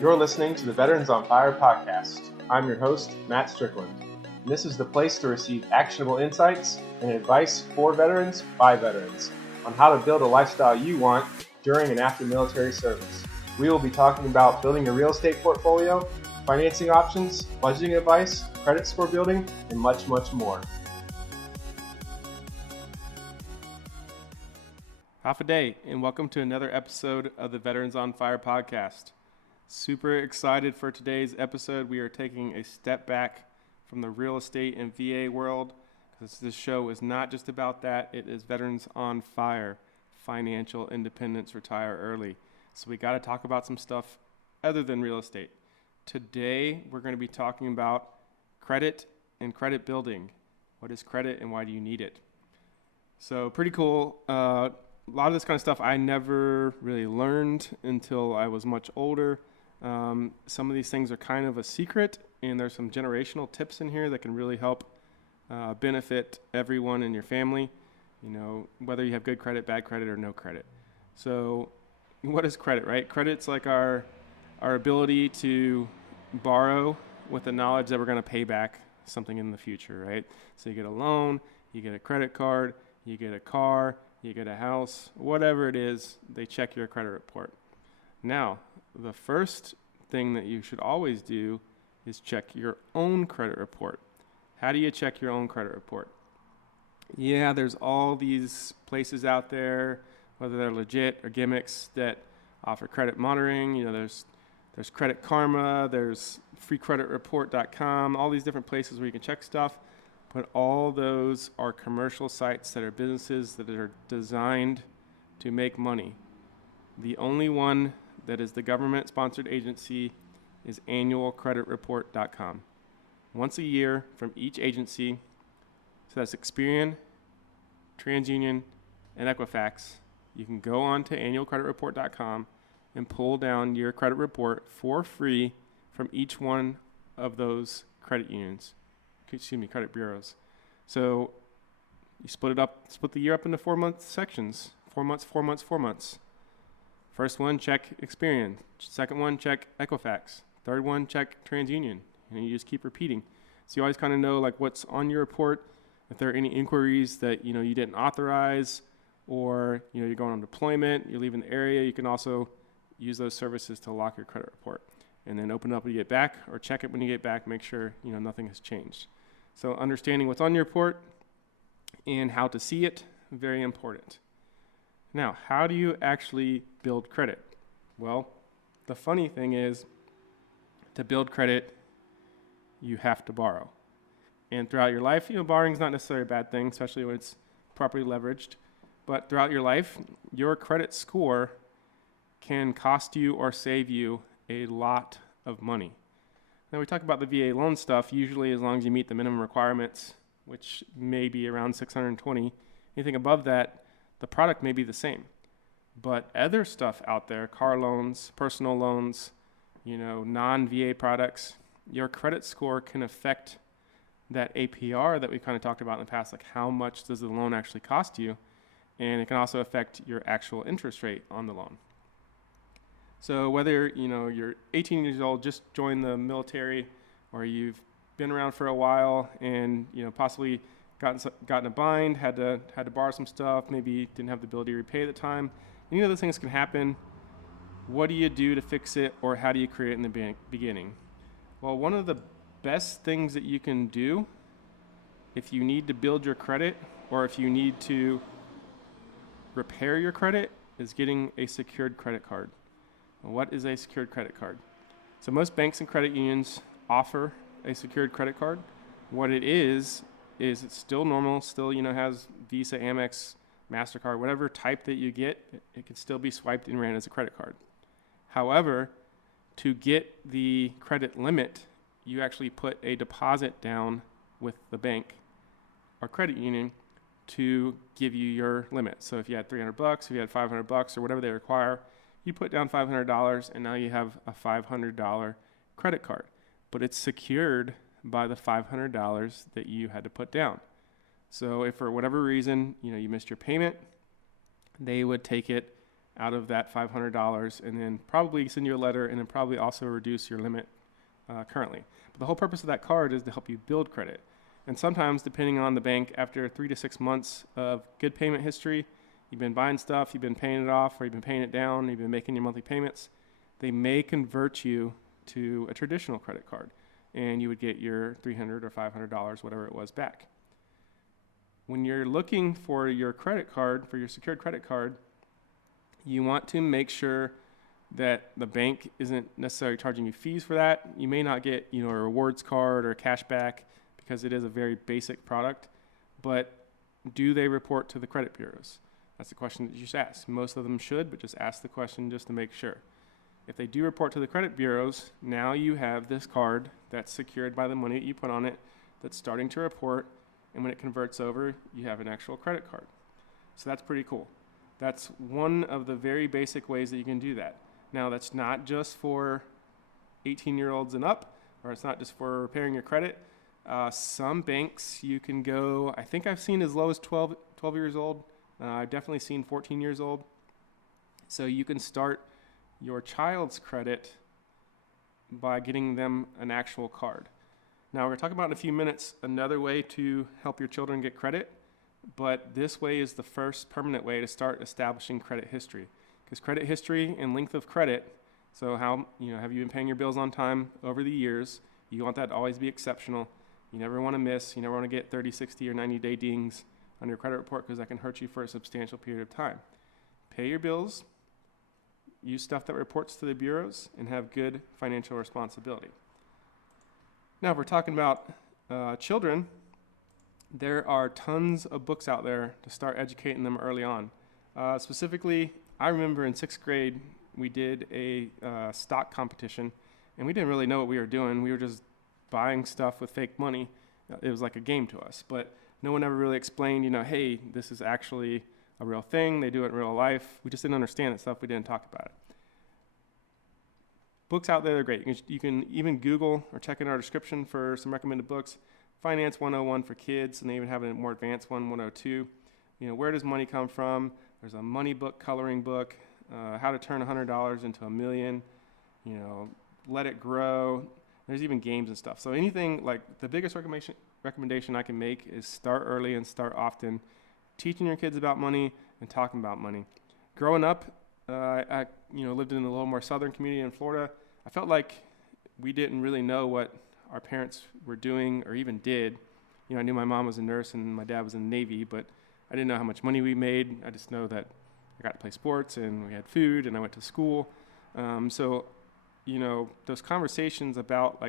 You're listening to the Veterans on Fire podcast. I'm your host, Matt Strickland. And this is the place to receive actionable insights and advice for veterans by veterans on how to build a lifestyle you want during and after military service. We will be talking about building a real estate portfolio, financing options, budgeting advice, credit score building, and much, much more. Half a day, and welcome to another episode of the Veterans on Fire podcast. Super excited for today's episode. We are taking a step back from the real estate and VA world because this show is not just about that. It is Veterans on Fire, financial independence, retire early. So we got to talk about some stuff other than real estate. Today, we're going to be talking about credit and credit building. What is credit and why do you need it? So pretty cool. A lot of this kind of stuff I never really learned until I was much older. Some of these things are kind of a secret, and there's some generational tips in here that can really help benefit everyone in your family, you know, whether you have good credit, bad credit, or no credit. So what is credit, right? Credit's like our ability to borrow with the knowledge that we're going to pay back something in the future, right? So you get a loan, you get a credit card, you get a car, you get a house, whatever it is, they check your credit report. Now, the first thing that you should always do is check your own credit report. How do you check your own credit report? Yeah, there's all these places out there, whether they're legit or gimmicks, that offer credit monitoring. You know, there's Credit Karma, there's freecreditreport.com, all these different places where you can check stuff. But all those are commercial sites that are businesses that are designed to make money. The only one that is the government-sponsored agency is annualcreditreport.com. Once a year from each agency, so that's Experian, TransUnion, and Equifax, you can go on to annualcreditreport.com and pull down your credit report for free from each one of those credit bureaus. So you split the year up into 4-month sections. 4 months, 4 months, 4 months. First one, check Experian. Second one, check Equifax. Third one, check TransUnion. And you just keep repeating. So you always kind of know like what's on your report, if there are any inquiries that you didn't authorize, or you're going on deployment, you're leaving the area. You can also use those services to lock your credit report, and then open it up when you get back, or check it when you get back. Make sure nothing has changed. So understanding what's on your report and how to see it, very important. Now, how do you actually build credit? Well, the funny thing is, to build credit, you have to borrow. And throughout your life, borrowing is not necessarily a bad thing, especially when it's properly leveraged. But throughout your life, your credit score can cost you or save you a lot of money. Now, we talk about the VA loan stuff. Usually, as long as you meet the minimum requirements, which may be around 620, anything above that, the product may be the same. But other stuff out there, car loans, personal loans, non-VA products, your credit score can affect that APR that we kind of talked about in the past, like how much does the loan actually cost you, and it can also affect your actual interest rate on the loan. So whether you're 18 years old, just joined the military, or you've been around for a while and possibly gotten a bind, had to borrow some stuff, maybe didn't have the ability to repay at the time. Any of those things can happen. What do you do to fix it, or how do you create it in the beginning? Well, one of the best things that you can do if you need to build your credit, or if you need to repair your credit, is getting a secured credit card. What is a secured credit card? So most banks and credit unions offer a secured credit card. What it is it's still normal, still has Visa, Amex, MasterCard, whatever type that you get, it can still be swiped and ran as a credit card. However, to get the credit limit, you actually put a deposit down with the bank or credit union to give you your limit. So if you had $300, if you had $500 or whatever they require, you put down $500 and now you have a $500 credit card. But it's secured by the $500 that you had to put down. So if for whatever reason, you missed your payment, they would take it out of that $500, and then probably send you a letter, and then probably also reduce your limit currently. But the whole purpose of that card is to help you build credit. And sometimes, depending on the bank, after 3 to 6 months of good payment history, you've been buying stuff, you've been paying it off, or you've been paying it down, you've been making your monthly payments, they may convert you to a traditional credit card, and you would get your $300 or $500, whatever it was, back. When you're looking for your credit card, for your secured credit card, you want to make sure that the bank isn't necessarily charging you fees for that. You may not get, a rewards card or a cash back because it is a very basic product, but do they report to the credit bureaus? That's the question that you should ask. Most of them should, but just ask the question just to make sure. If they do report to the credit bureaus, now you have this card that's secured by the money that you put on it that's starting to report, and when it converts over, you have an actual credit card. So that's pretty cool. That's one of the very basic ways that you can do that. Now, that's not just for 18-year-olds and up, or it's not just for repairing your credit. Some banks you can go, I think I've seen as low as 12 years old. I've definitely seen 14 years old. So you can start your child's credit by getting them an actual card. Now, we're going to talk about in a few minutes another way to help your children get credit, but this way is the first permanent way to start establishing credit history. Because credit history and length of credit, so how, have you been paying your bills on time over the years? You want that to always be exceptional. You never want to miss. You never want to get 30, 60, or 90-day dings on your credit report because that can hurt you for a substantial period of time. Pay your bills, use stuff that reports to the bureaus, and have good financial responsibility. Now, if we're talking about children, there are tons of books out there to start educating them early on. Specifically, I remember in 6th grade, we did a stock competition, and we didn't really know what we were doing. We were just buying stuff with fake money. It was like a game to us, but no one ever really explained, hey, this is actually a real thing. They do it in real life. We just didn't understand that stuff. We didn't talk about it. Books out there are great. You can even Google or check in our description for some recommended books. Finance 101 for kids, and they even have a more advanced one, 102. Where does money come from? There's a money book, coloring book, how to turn $100 into $1 million, let it grow. There's even games and stuff. So anything, like the biggest recommendation I can make is start early and start often, teaching your kids about money and talking about money. Growing up, I lived in a little more southern community in Florida. I felt like we didn't really know what our parents were doing or even did. I knew my mom was a nurse and my dad was in the Navy, but I didn't know how much money we made. I just know that I got to play sports and we had food and I went to school. So those conversations about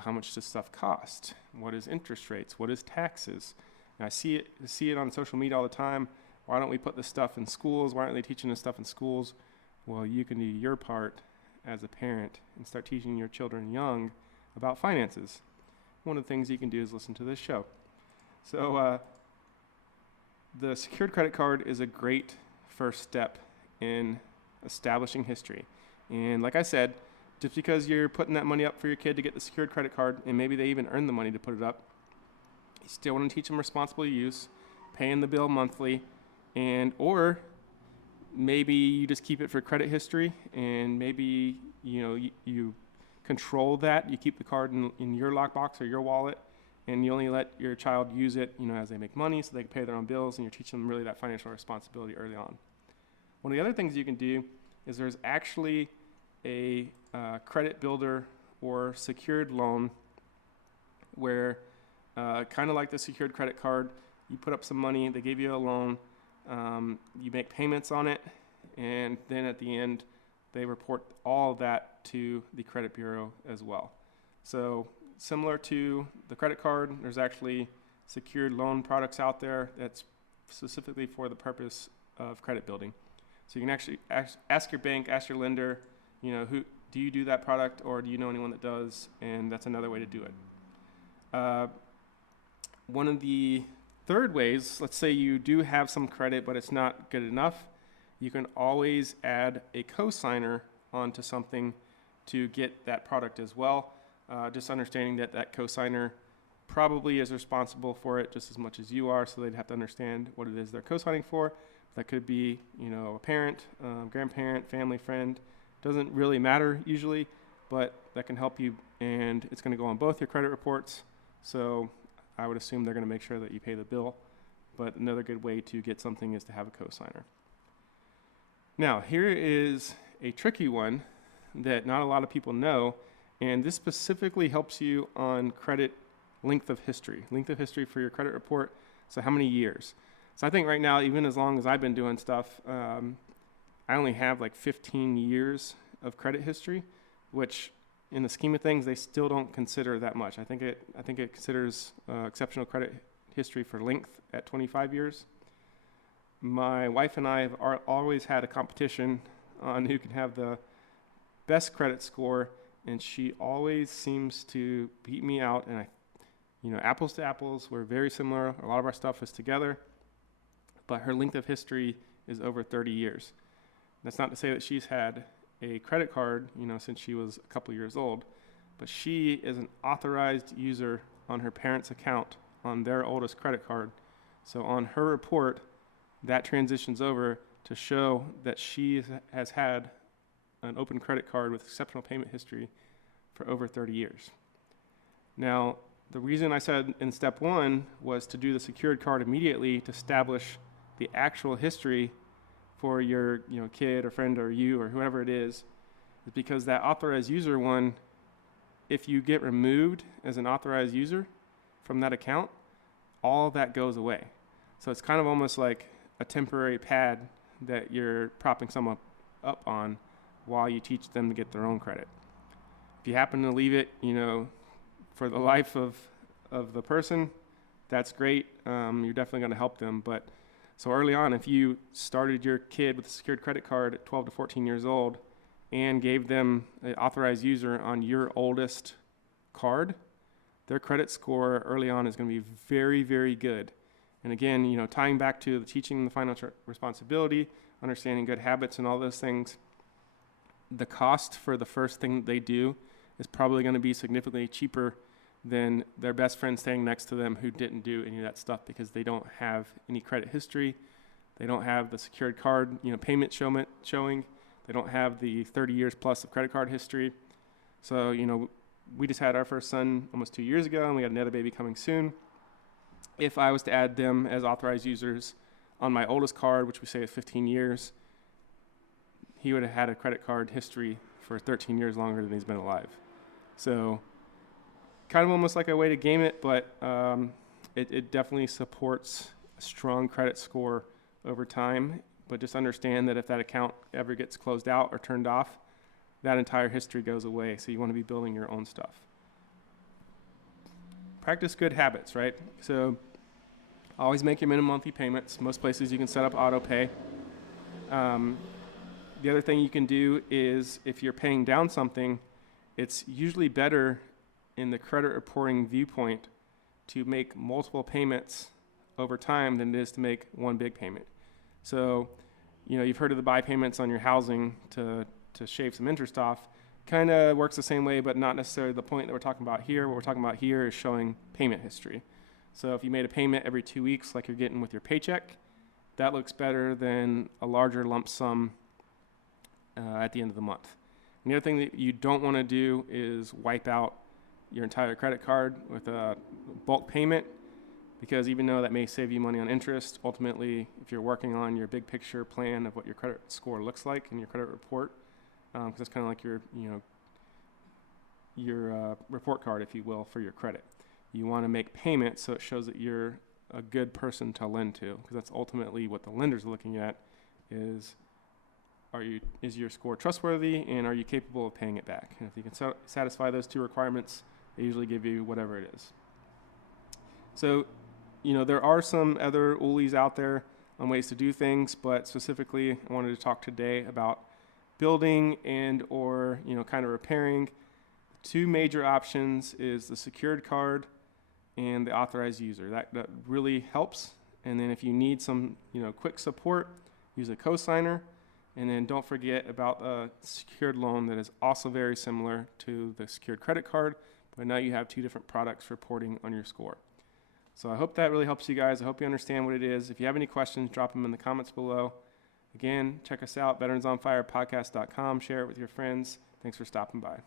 how much does stuff cost? What is interest rates? What is taxes? And I see it on social media all the time. Why don't we put this stuff in schools? Why aren't they teaching this stuff in schools? Well, you can do your part as a parent and start teaching your children young about finances. One of the things you can do is listen to this show. So the secured credit card is a great first step in establishing history. And like I said, just because you're putting that money up for your kid to get the secured credit card, and maybe they even earn the money to put it up, you still want to teach them responsible use, paying the bill monthly, or maybe you just keep it for credit history, and maybe you control that. You keep the card in your lockbox or your wallet, and you only let your child use it as they make money so they can pay their own bills, and you're teaching them really that financial responsibility early on. One of the other things you can do is there's actually a credit builder or secured loan where kind of like the secured credit card, you put up some money, they give you a loan, you make payments on it, and then at the end they report all of that to the credit bureau as well. So similar to the credit card, there's actually secured loan products out there that's specifically for the purpose of credit building. So you can actually ask your bank, ask your lender, who do you do that product, or do you know anyone that does? And that's another way to do it. One of the third ways, let's say you do have some credit, but it's not good enough, you can always add a cosigner onto something to get that product as well. Just understanding that cosigner probably is responsible for it just as much as you are, so they'd have to understand what it is they're cosigning for. That could be, a parent, grandparent, family, friend. Doesn't really matter usually, but that can help you, and it's going to go on both your credit reports. So I would assume they're going to make sure that you pay the bill. But another good way to get something is to have a cosigner. Now, here is a tricky one that not a lot of people know, and this specifically helps you on credit length of history for your credit report. So how many years? So I think right now, even as long as I've been doing stuff, I only have like 15 years of credit history, which in the scheme of things, they still don't consider that much. I think it considers exceptional credit history for length at 25 years. My wife and I have always had a competition on who can have the best credit score, and she always seems to beat me out. And apples to apples, we're very similar. A lot of our stuff is together, but her length of history is over 30 years. That's not to say that she's had a credit card, since she was a couple years old, but she is an authorized user on her parents' account on their oldest credit card. So on her report, that transitions over to show that she has had an open credit card with exceptional payment history for over 30 years. Now, the reason I said in step one was to do the secured card immediately to establish the actual history for your kid or friend or you or whoever it is because that authorized user one, if you get removed as an authorized user from that account, all of that goes away. So it's kind of almost like a temporary pad that you're propping someone up on while you teach them to get their own credit. If you happen to leave it, for the life of the person, that's great. You're definitely going to help them. But so early on, if you started your kid with a secured credit card at 12 to 14 years old and gave them an authorized user on your oldest card, their credit score early on is going to be very, very good. And again, tying back to the teaching the financial responsibility, understanding good habits and all those things, the cost for the first thing that they do is probably going to be significantly cheaper than their best friend standing next to them who didn't do any of that stuff because they don't have any credit history. They don't have the secured card, payment showing. They don't have the 30 years plus of credit card history. So, we just had our first son almost 2 years ago, and we got another baby coming soon. If I was to add them as authorized users on my oldest card, which we say is 15 years, he would have had a credit card history for 13 years longer than he's been alive. So kind of almost like a way to game it, but it definitely supports a strong credit score over time. But just understand that if that account ever gets closed out or turned off, that entire history goes away. So you want to be building your own stuff. Practice good habits, right? So always make your minimum monthly payments. Most places you can set up auto pay. The other thing you can do is if you're paying down something, it's usually better in the credit reporting viewpoint to make multiple payments over time than it is to make one big payment. So, you've heard of the buy payments on your housing to shave some interest off. Kind of works the same way, but not necessarily the point that we're talking about here. What we're talking about here is showing payment history. So if you made a payment every 2 weeks like you're getting with your paycheck, that looks better than a larger lump sum at the end of the month. And the other thing that you don't want to do is wipe out your entire credit card with a bulk payment, because even though that may save you money on interest, ultimately, if you're working on your big picture plan of what your credit score looks like in your credit report, because that's kind of like your report card, if you will, for your credit. You want to make payments so it shows that you're a good person to lend to, because that's ultimately what the lender's looking at is your score trustworthy, and are you capable of paying it back? And if you can satisfy those two requirements, they usually give you whatever it is. So, there are some other ULIs out there on ways to do things, but specifically I wanted to talk today about building and or kind of repairing. Two major options is the secured card and the authorized user. That really helps. And then if you need some quick support, use a cosigner. And then don't forget about a secured loan that is also very similar to the secured credit card, but now you have two different products reporting on your score. So I hope that really helps you guys. I hope you understand what it is. If you have any questions, drop them in the comments below. Again, check us out, veteransonfirepodcast.com. Share it with your friends. Thanks for stopping by.